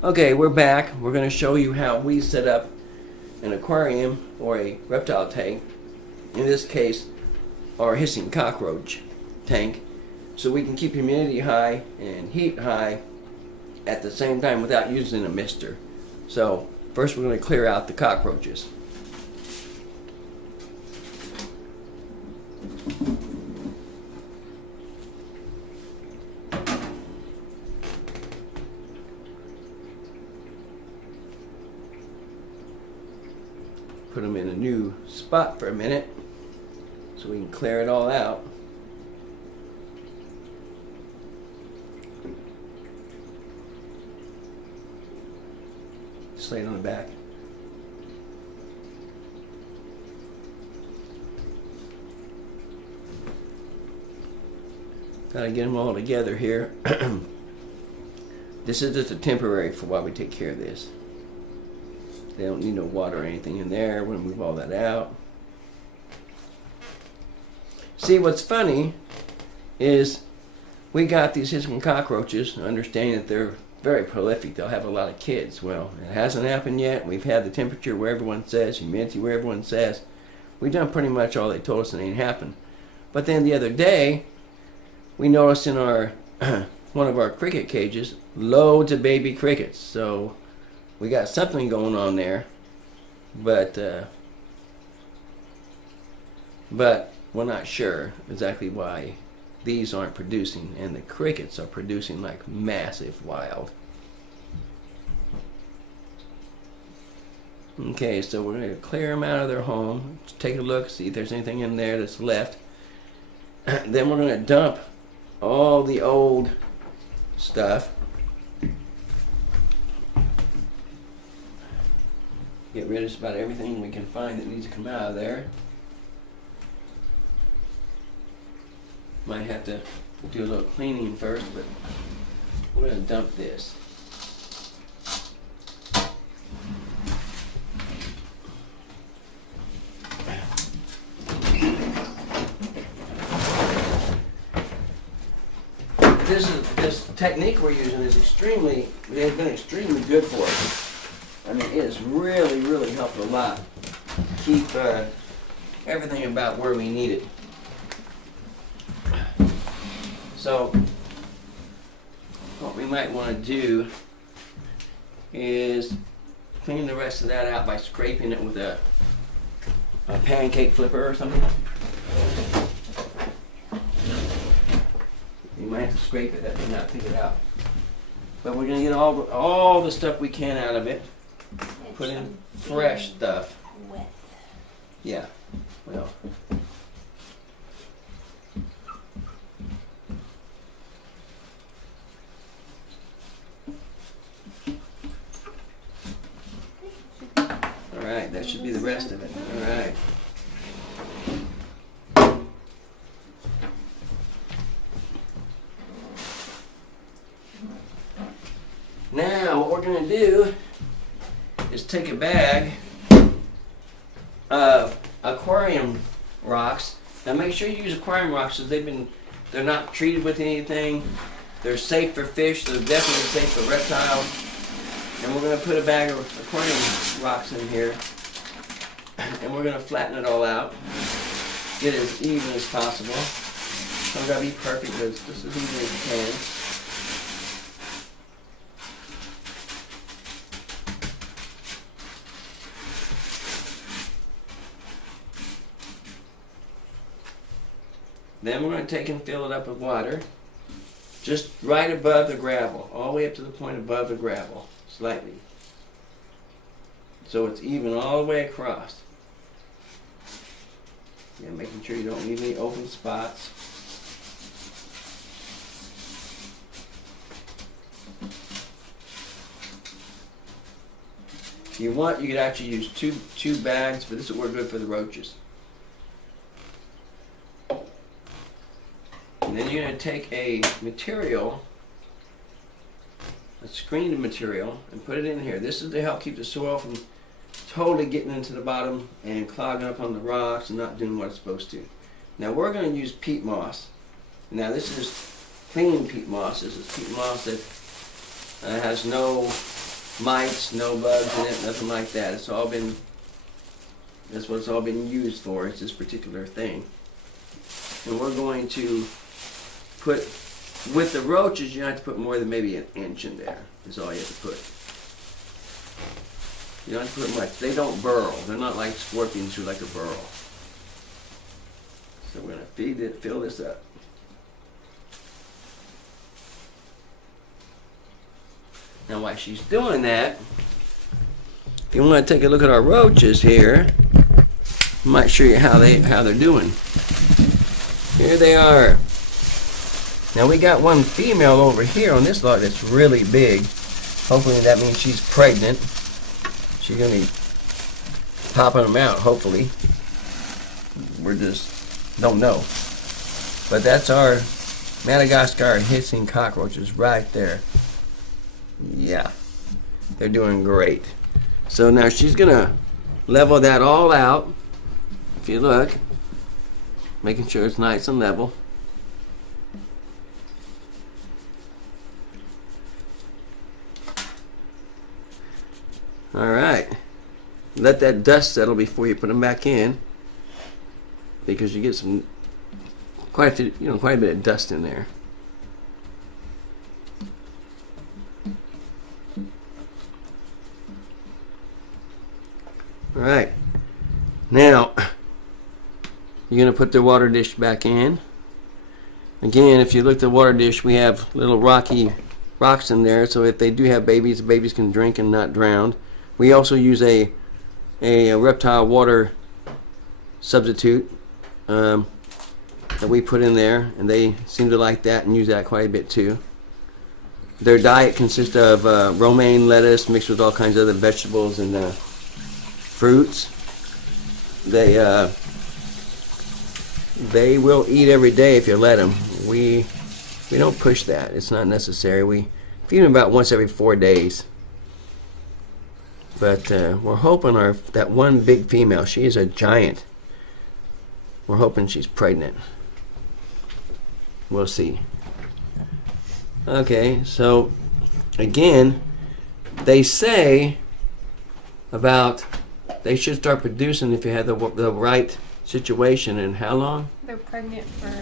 Okay, we're back. We're going to show you how we set up an aquarium or a reptile tank. In this case, our hissing cockroach tank, so we can keep humidity high and heat high at the same time without using a mister. So first we're going to clear out the cockroaches. Put them in a new spot for a minute so we can clear it all out. Just lay it on the back. Gotta get them all together here. This is just a temporary for while we take care of this. They don't need no water or anything in there. We're gonna move all that out. See, what's funny is we got these hissing cockroaches, understanding that they're very prolific. They'll have a lot of kids. Well, it hasn't happened yet. We've had the temperature where everyone says, humidity where everyone says. We've done pretty much all they told us and it ain't happened. But then the other day, we noticed in our one of our cricket cages, loads of baby crickets. So we got something going on there, but we're not sure exactly why these aren't producing, and the crickets are producing like massive wild. Okay, so we're going to clear them out of their home, take a look, see if there's anything in there that's left. Then we're going to dump all the old stuff. Get rid of just about everything we can find that needs to come out of there. Might have to do a little cleaning first, but we're going to dump this. This technique we're using is has been extremely good for us. I mean, it has really, really helped a lot keep everything about where we need it. So, what we might want to do is clean the rest of that out by scraping it with a pancake flipper or something. You might have to scrape it and not pick it out. But we're going to get all the stuff we can out of it. Put in fresh stuff. Wet. Yeah. Well. Alright, that should be the rest of it. Alright. Now, what we're going to do is take a bag of aquarium rocks. Now make sure you use aquarium rocks because they're not treated with anything. They're safe for fish, they're definitely safe for reptiles. And we're going to put a bag of aquarium rocks in here. And we're going to flatten it all out. Get it as even as possible. It's not going to be perfect, but it's just as even as you can. Then we're going to take and fill it up with water, just right above the gravel, all the way up to the point above the gravel, slightly. So it's even all the way across. Yeah, making sure you don't leave any open spots. If you want, you could actually use two bags, but this will work good for the roaches. And then you're going to take a material, a screened material, and put it in here. This is to help keep the soil from totally getting into the bottom and clogging up on the rocks and not doing what it's supposed to. Now we're going to use peat moss. Now this is clean peat moss. This is peat moss that has no mites, no bugs in it, nothing like that. It's all been, that's what it's all been used for. It's this particular thing. And we're going to put, with the roaches, you don't have to put more than maybe an inch in there. Is all you have to put. You don't have to put much. They don't burrow. They're not like scorpions who like to burrow. So we're going to fill this up. Now while she's doing that, if you want to take a look at our roaches here, I might show you how they're doing. Here they are. Now we got one female over here on this lot that's really big. Hopefully that means she's pregnant. She's going to be popping them out, hopefully. We're just don't know. But that's our Madagascar hissing cockroaches right there. Yeah, they're doing great. So now she's going to level that all out. If you look, making sure it's nice and level. All right, let that dust settle before you put them back in, because you get some quite a bit of dust in there. All right, now you're gonna put the water dish back in. Again, if you look at the water dish, we have little rocky rocks in there, so if they do have babies, the babies can drink and not drown. We also use a reptile water substitute that we put in there, and they seem to like that and use that quite a bit too. Their diet consists of romaine lettuce mixed with all kinds of other vegetables and fruits. They will eat every day if you let them. We don't push that. It's not necessary. We feed them about once every 4 days. But we're hoping that one big female, she is a giant. We're hoping she's pregnant. We'll see. Okay, so again, they say they should start producing if you have the right situation. And how long? They're pregnant for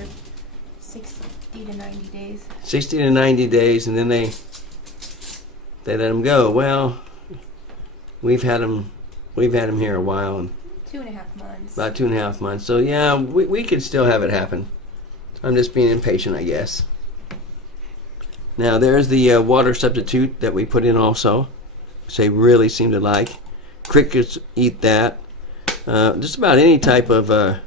60 to 90 days. 60 to 90 days, and then they let them go. Well, we've had them here a while, and 2.5 months. About 2.5 months. So yeah, we could still have it happen. I'm just being impatient, I guess. Now there's the water substitute that we put in also, which they really seem to like. Crickets eat that. Just about any type of,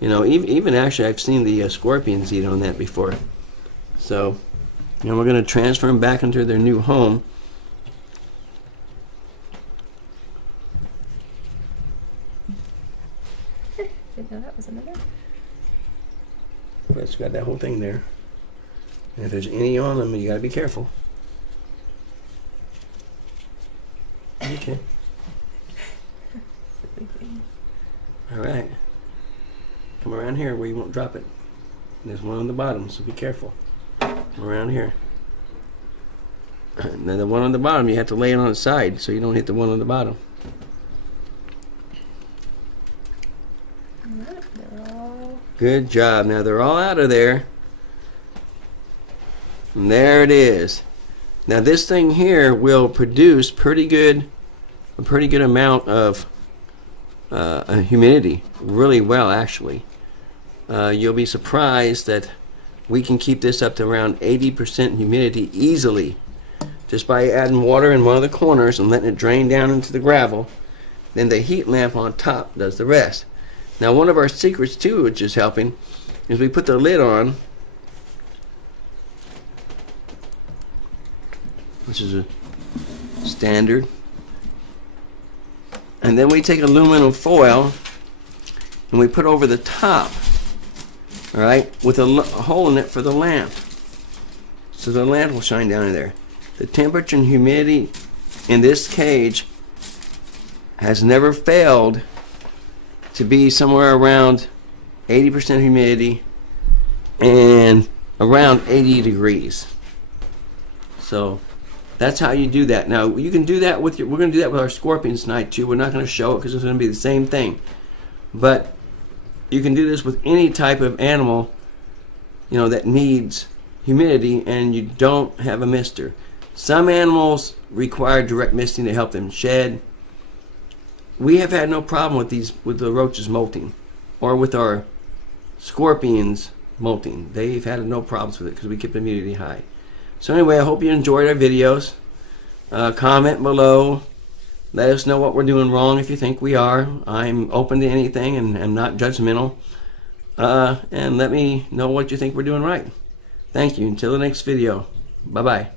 even actually I've seen the scorpions eat on that before. So, now we're going to transfer them back into their new home. Didn't know that was in there. But it's got that whole thing there. And if there's any on them, you got to be careful. Okay. All right. Come around here where you won't drop it. There's one on the bottom, so be careful. Come around here. And then the one on the bottom, you have to lay it on the side so you don't hit the one on the bottom. Good job. Now they're all out of there. And there it is. Now this thing here will produce a pretty good amount of humidity, really well actually. You'll be surprised that we can keep this up to around 80% humidity easily, just by adding water in one of the corners and letting it drain down into the gravel. Then the heat lamp on top does the rest. Now one of our secrets too, which is helping, is we put the lid on, which is a standard, and then we take aluminum foil and we put over the top, all right, with a hole in it for the lamp, so the lamp will shine down in there. The temperature and humidity in this cage has never failed to be somewhere around 80% humidity and around 80 degrees. So That's how you do that. Now you can do that with we're going to do that with our scorpions tonight too. We're not going to show it because it's going to be the same thing. But you can do this with any type of animal, you know, that needs humidity and you don't have a mister. Some animals require direct misting to help them shed. We have had no problem with the roaches molting, or with our scorpions molting. They've had no problems with it because we keep the humidity high. So anyway, I hope you enjoyed our videos. Comment below. Let us know what we're doing wrong if you think we are. I'm open to anything and I'm not judgmental. And let me know what you think we're doing right. Thank you. Until the next video. Bye-bye.